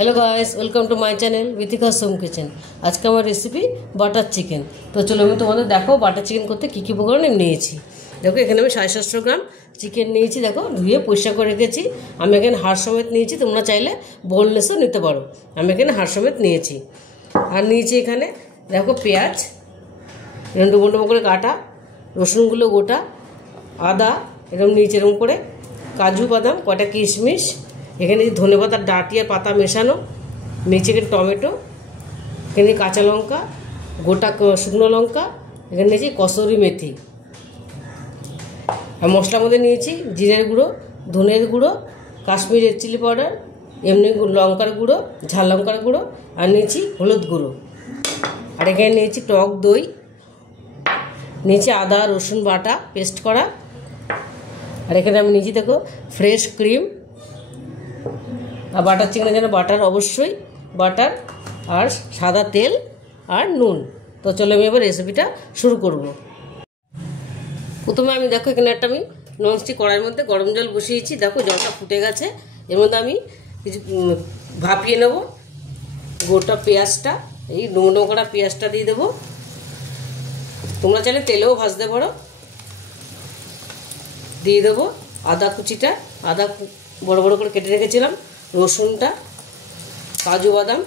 Hello guys, welcome to my channel Vithika Som kitchen. आज का हमार रेसिपि बाटार चिकेन। तो चलो मैं तुम्हारे देखो बाटार चिकेन करते की उपकरण निয়েছি। देखो এখানে আমি 750 গ্রাম চিকেন নিয়েছি। দেখো ধুয়ে পরিষ্কার করে রেখেছি। আমি এখানে হাড় সমেত নিয়েছি, তোমরা চাইলে বোনলেসও নিতে পারো। আমি এখানে হাড় সমেত নিয়েছি। আর নিয়েছি এখানে দেখো পেঁয়াজ এরকম ডুবো ডুবো করে কাটা, রসুনগুলো গোটা, আদা এরকম নিয়েছি এরকম করে, কাজু বাদাম কটা, কিশমিশ, এখানে ধনে পাতার ডাঁটি আর পাতা মেশানো, নিচে এখানে টমেটো, এখানে কাঁচা লঙ্কা, গোটা শুকনো লঙ্কা, এখানে নিয়েছি কসুরি মেথি। আর মশলার মধ্যে নিয়েছি জিরের গুঁড়ো, ধনের গুঁড়ো, কাশ্মীরি রেড চিলি পাউডার, এমনি লঙ্কার গুঁড়ো, ঝাল লঙ্কার গুঁড়ো, আর নিয়েছি হলুদ গুঁড়ো। আর এখানে নিয়েছি টক দই, নিয়েছি আদা রসুন বাটা পেস্ট করা। আর এখানে আমি নিয়েছি দেখো ফ্রেশ ক্রিম। আর বাটার চিকেনের জন্য বাটার, অবশ্যই বাটার, আর সাদা তেল আর নুন। তো চলো আমি এবার রেসিপিটা শুরু করব। প্রথমে আমি দেখো এখানে একটা আমি ননস্টিক কড়াইয়ের মধ্যে গরম জল বসিয়েছি। দেখো জলটা ফুটে গেছে। এর মধ্যে আমি কিছু ভাপিয়ে নেব। গোটা পেঁয়াজটা, এই ডুমো ডুমো করা পেঁয়াজটা দিয়ে দেবো। তোমরা চাইলে তেলেও ভাজতে পারো। দিয়ে দেবো আদা কুচিটা, আদা বড় বড় করে কেটে রেখেছিলাম, রসুনটা, কাজু বাদাম,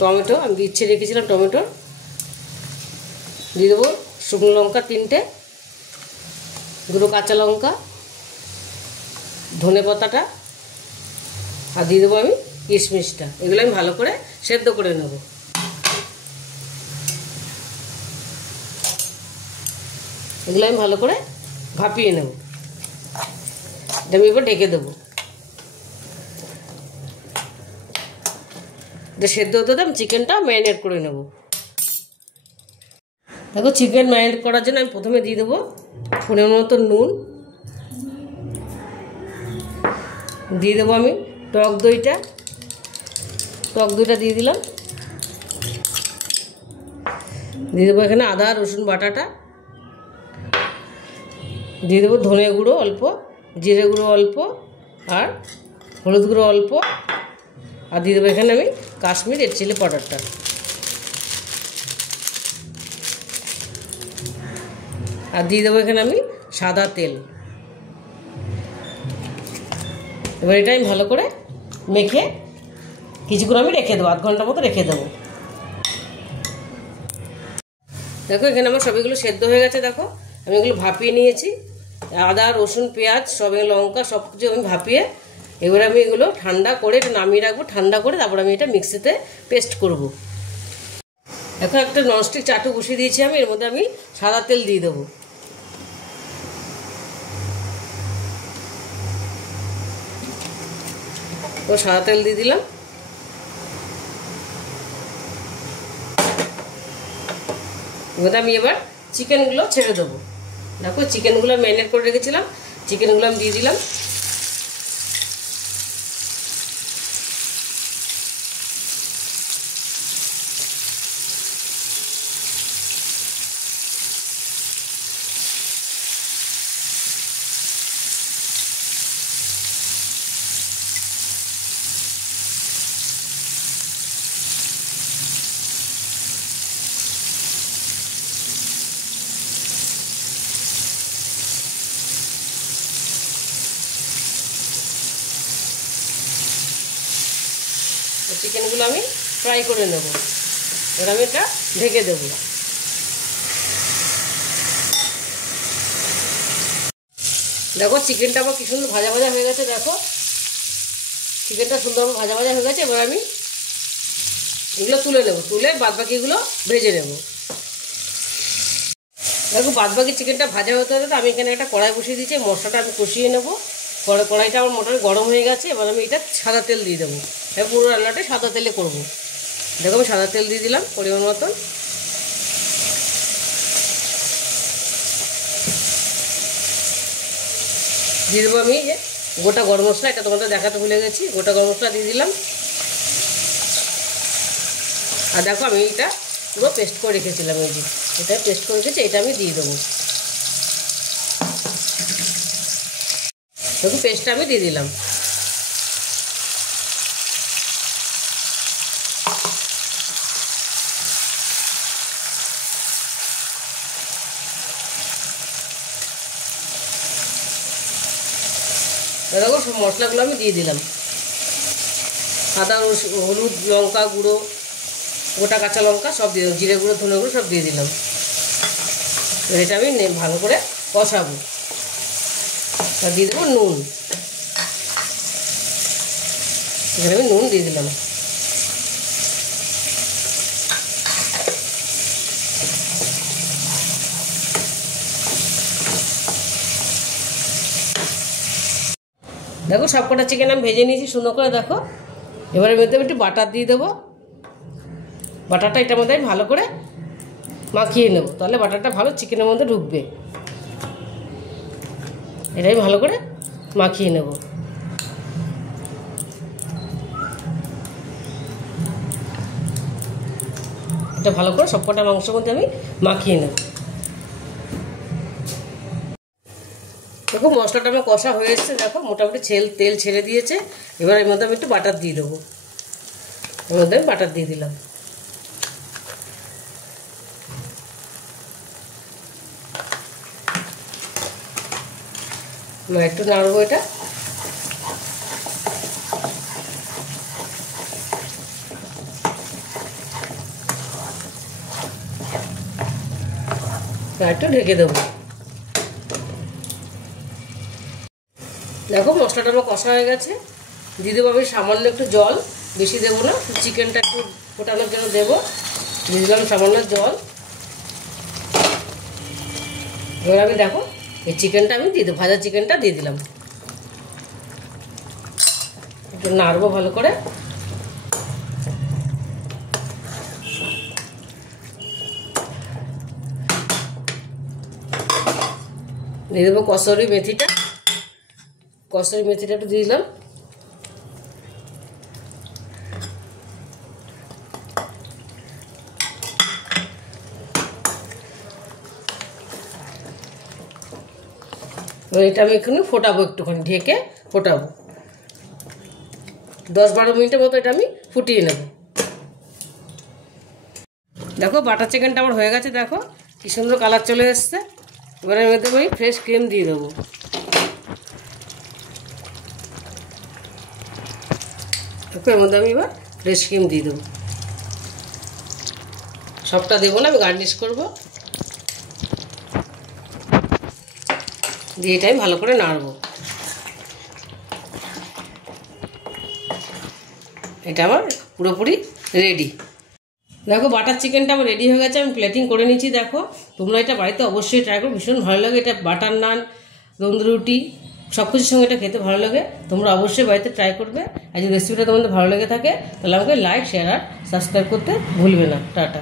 টমেটো আমি বিচ্ছে রেখেছিলাম, টমেটো দিয়ে দেবো, শুকনো লঙ্কা 3টে, দুটো কাঁচা লঙ্কা, ধনে পাতাটা, আর দিয়ে দেবো আমি কিশমিশটা। এগুলো আমি ভালো করে সেদ্ধ করে নেব। এগুলো আমি ভালো করে ভাপিয়ে নেব। এটা আমি এবার ঢেকে দেবো। সেদ্ধ হতে আমি চিকেনটা ম্যারিনেট করে নেব। দেখো চিকেন ম্যারিনেট করার জন্য আমি প্রথমে দিয়ে দেবো পরিমাণ মতো নুন, দিয়ে দেবো আমি টক দইটা দিয়ে দিলাম, দিয়ে দেবো এখানে আদা রসুন বাটাটা, দিয়ে দেবো ধনে গুঁড়ো অল্প, জিরে গুঁড়ো অল্প, আর হলুদ গুঁড়ো অল্প, আর দিয়ে দেবো এখানে আমি কাশ্মীর রেড চিলি পাউডারটা। আর দিয়ে দেবো এখানে আমি সাদা তেল। এবার এটা আমি ভালো করে মেখে কিছুক্ষণ আমি রেখে দেবো, 1 ঘন্টার মতো রেখে দেবো। দেখো এখানে আমার সবগুলো সেদ্ধ হয়ে গেছে। দেখো আমি এগুলো ভাপিয়ে নিয়েছি, আদা রসুন পেঁয়াজ সব, লঙ্কা সব কিছু আমি ভাপিয়ে, এবার আমি এগুলো ঠান্ডা করে এটা নামিয়ে রাখবো। ঠান্ডা করে তারপর আমি এটা মিক্সিতে পেস্ট করব। এখন একটা ননস্টিক চাটু বসিয়ে দিয়েছি আমি, এর মধ্যে আমি সাদা তেল দিয়ে দেবো। তো সাদা তেল দিয়ে দিলাম। আমি এবার চিকেনগুলো ছেড়ে দেবো। দেখো চিকেনগুলো ম্যারিনেট করে রেখেছিলাম, চিকেনগুলো আমি দিয়ে দিলাম। চিকেনগুলো আমি ফ্রাই করে নেব। এবার আমি এটা ঢেকে দেব। দেখো চিকেনটা আমার কি সুন্দর ভাজা ভাজা হয়ে গেছে। দেখো চিকেনটা সুন্দর ভাজা ভাজা হয়ে গেছে। এবার আমি এগুলো তুলে নেব, তুলে বাদবাকিগুলো ভেজে নেব। দেখো বাদবাকি চিকেনটা ভাজা হতে হতে আমি এখানে একটা কড়াই বসিয়ে দিয়েছি। মশলাটা আমি কষিয়ে নেব। কড়াইটা আমার মোটামুটি গরম হয়ে গেছে। এবার আমি এটা সাদা তেল দিয়ে দেবো। এবার পুরো রান্নাটা সাদা তেলে করবো। দেখো আমি সাদা তেল দিয়ে দিলাম পরিমাণ মতন। দিয়ে দেবো আমি যে গোটা গরম মশলা, এটা তোমাদের দেখাতে ভুলে গেছি, গোটা গরম মশলা দিয়ে দিলাম। আর দেখো আমি এটা পুরো পেস্ট করে রেখেছিলাম, এই যে এটা পেস্ট করে রেখেছি, এটা আমি দিয়ে দেবো। দেখো পেস্টটা আমি দিয়ে দিলাম। দেখো সব মশলাগুলো আমি দিয়ে দিলাম, আদা হলুদ লঙ্কা গুঁড়ো গোটা কাঁচা লঙ্কা সব দিয়ে দিলাম, জিরে গুঁড়ো ধনে গুঁড়ো সব দিয়ে দিলাম। এটা আমি ভালো করে কষাবো। আর দিয়ে দেবো নুন, এখানে আমি নুন দিয়ে দিলাম। দেখো সবকটা চিকেন আমি ভেজে নিয়েছি সুন্দর করে। দেখো এবারে মধ্যে একটু বাটার দিয়ে দেবো। বাটারটা এটার মধ্যে আমি ভালো করে মাখিয়ে নেব, তাহলে বাটারটা ভালো চিকেনের মধ্যে ঢুকবে। এটাই ভালো করে মাখিয়ে নেব। এটা ভালো করে সবকটা মাংসের মধ্যে আমি মাখিয়ে নেব। দেখো মশলাটা আমার কষা হয়ে এসছে, দেখো মোটামুটি তেল ছেড়ে দিয়েছে। এবার এর মধ্যে আমি একটু বাটার দিয়ে দেবো। এর মধ্যে আমি বাটার দিয়ে দিলাম। একটু নাড়বো এটা। একটু ঢেকে দেবো। দেখো মশলাটা আমার কষা হয়ে গেছে। দিয়ে দেবো আমি সামান্য একটু জল, বেশি দেবো না, চিকেনটা একটু ফোটানোর জন্য দেবো। দিয়ে দিলাম সামান্য জল। এবার আমি দেখো এই চিকেনটা আমি দিয়ে দেবো, ভাজা চিকেনটা দিয়ে দিলাম। একটু নাড়বো ভালো করে। দিয়ে দেবো কসুরি মেথিটা। কসুরি মেথিটা একটু দিয়ে দিলাম। এটা আমি এখানে ফোটাবো, একটুখানি ঢেকে ফোটাবো। 10-12 মিনিটের মতো এটা আমি ফুটিয়ে নেব। দেখো বাটার চিকেনটা আমার হয়ে গেছে। দেখো কি সুন্দর কালার চলে এসছে। এবার এর মধ্যে আমি ফ্রেশ ক্রিম দিয়ে দেবো। দেখো এর মধ্যে আমি এবার ফ্রেশ ক্রিম দিয়ে দেবো। সবটা দেবো না, আমি গার্নিশ করবো। দিয়ে এটা আমি ভালো করে নাড়বো। এটা আমার পুরোপুরি রেডি। দেখো বাটার চিকেনটা আমার রেডি হয়ে গেছে, আমি প্লেটিং করে নিচ্ছি। দেখো তোমরা এটা বাড়িতে অবশ্যই ট্রাই করো, ভীষণ ভালো লাগে। এটা বাটার নান, তন্দুরি রুটি সব কিছুর সঙ্গে এটা খেতে ভালো লাগে। তোমরা অবশ্যই বাড়িতে ট্রাই করবে। আর যদি রেসিপিটা তোমাদের ভালো লেগে থাকে তাহলে আমাকে লাইক শেয়ার আর সাবস্ক্রাইব করতে ভুলবে না। টাটা।